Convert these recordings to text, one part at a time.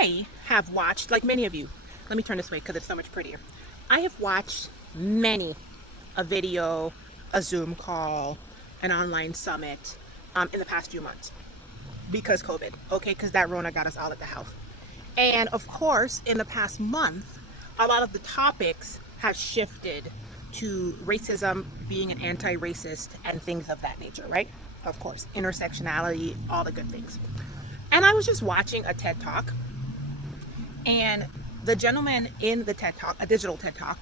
I have watched, like many of you, let me turn this way because it's so much prettier. I have watched many a video, a Zoom call, an online summit in the past few months because COVID, okay, because that Rona got us all at the house. And of course, in the past month, a lot of the topics have shifted to racism, being an anti-racist, and things of that nature, right? Of course, intersectionality, all the good things. And I was just watching a TED Talk, and the gentleman in the TED Talk, a digital TED Talk,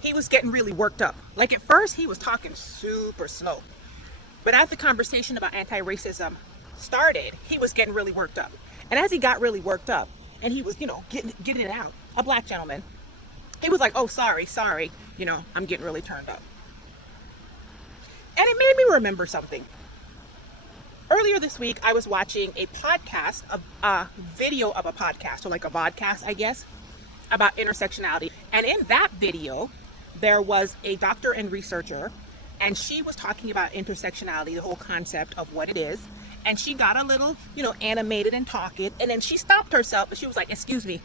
he was getting really worked up. Like at first, he was talking super slow. But as the conversation about anti-racism started, he was getting really worked up. And as he got really worked up, and he was, getting it out, a black gentleman, he was like, oh, sorry, I'm getting really turned up. And it made me remember something. Earlier this week, I was watching a podcast, a video of a podcast, or like a vodcast, I guess, about intersectionality. And in that video, there was a doctor and researcher, and she was talking about intersectionality, the whole concept of what it is. And she got a little, animated and talking, and then she stopped herself, and she was like, excuse me,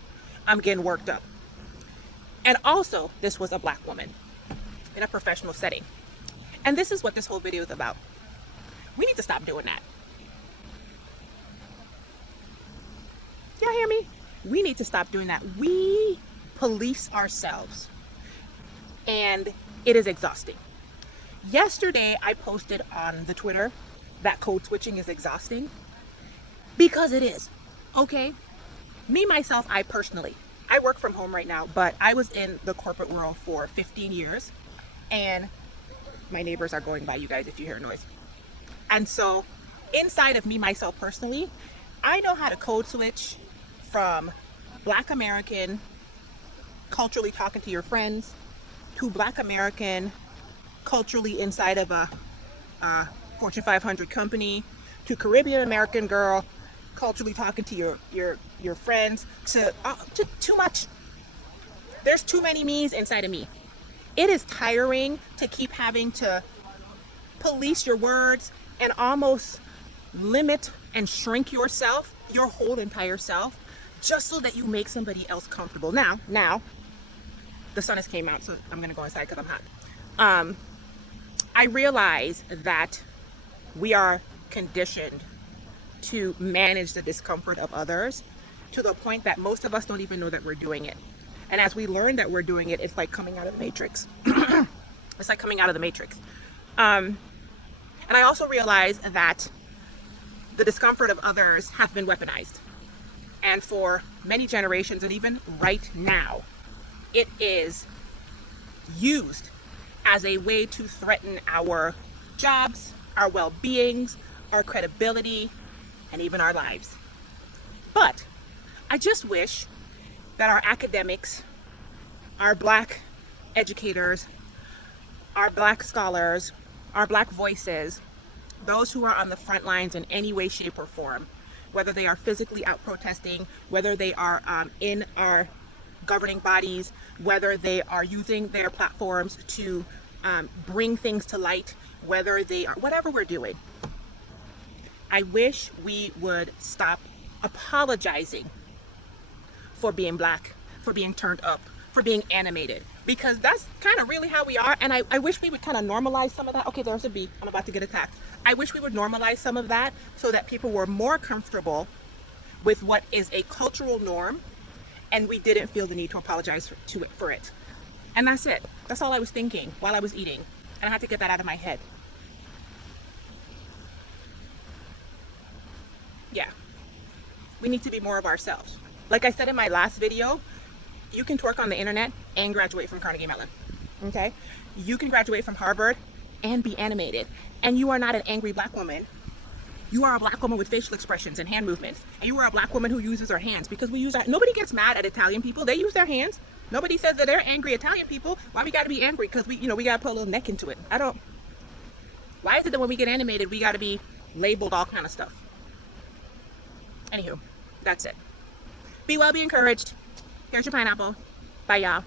I'm getting worked up. And also, this was a black woman in a professional setting. And this is what this whole video is about. We need to stop doing that. Y'all hear me? We need to stop doing that. We police ourselves. And it is exhausting. Yesterday, I posted on the Twitter that code switching is exhausting. Because it is. Okay? Me, myself, I work from home right now, but I was in the corporate world for 15 years. And my neighbors are going by, you guys, if you hear noise. And so inside of me, myself personally, I know how to code switch from Black American, culturally talking to your friends, to Black American, culturally inside of a Fortune 500 company, to Caribbean American girl, culturally talking to your friends, to too much. There's too many me's inside of me. It is tiring to keep having to police your words and almost limit and shrink yourself, your whole entire self, just so that you make somebody else comfortable. Now, the sun has came out, so I'm gonna go inside because I'm hot. I realize that we are conditioned to manage the discomfort of others to the point that most of us don't even know that we're doing it. And as we learn that we're doing it, it's like coming out of the matrix. It's like coming out of the matrix. And I also realize that the discomfort of others has been weaponized. And for many generations, and even right now, it is used as a way to threaten our jobs, our well-beings, our credibility, and even our lives. But I just wish that our academics, our Black educators, our Black scholars, our Black voices, those who are on the front lines in any way, shape, or form, whether they are physically out protesting, whether they are in our governing bodies, whether they are using their platforms to bring things to light, whether they are, whatever we're doing, I wish we would stop apologizing for being Black, for being turned up, for being animated, because that's kind of really how we are. And I wish we would kind of normalize some of that. Okay, there's a bee. I'm about to get attacked. I wish we would normalize some of that so that people were more comfortable with what is a cultural norm, and we didn't feel the need to apologize for it. And that's it. That's all I was thinking while I was eating. And I had to get that out of my head. Yeah. We need to be more of ourselves. Like I said in my last video, you can twerk on the internet and graduate from Carnegie Mellon. Okay? You can graduate from Harvard and be animated. And you are not an angry Black woman. You are a Black woman with facial expressions and hand movements. And you are a Black woman who uses her hands, because we use our, nobody gets mad at Italian people. They use their hands. Nobody says that they're angry Italian people. Why we gotta be angry? Because we gotta put a little neck into it. Why is it that when we get animated, we gotta be labeled all kind of stuff? Anywho, that's it. Be well, be encouraged. Here's your pineapple. Bye, y'all.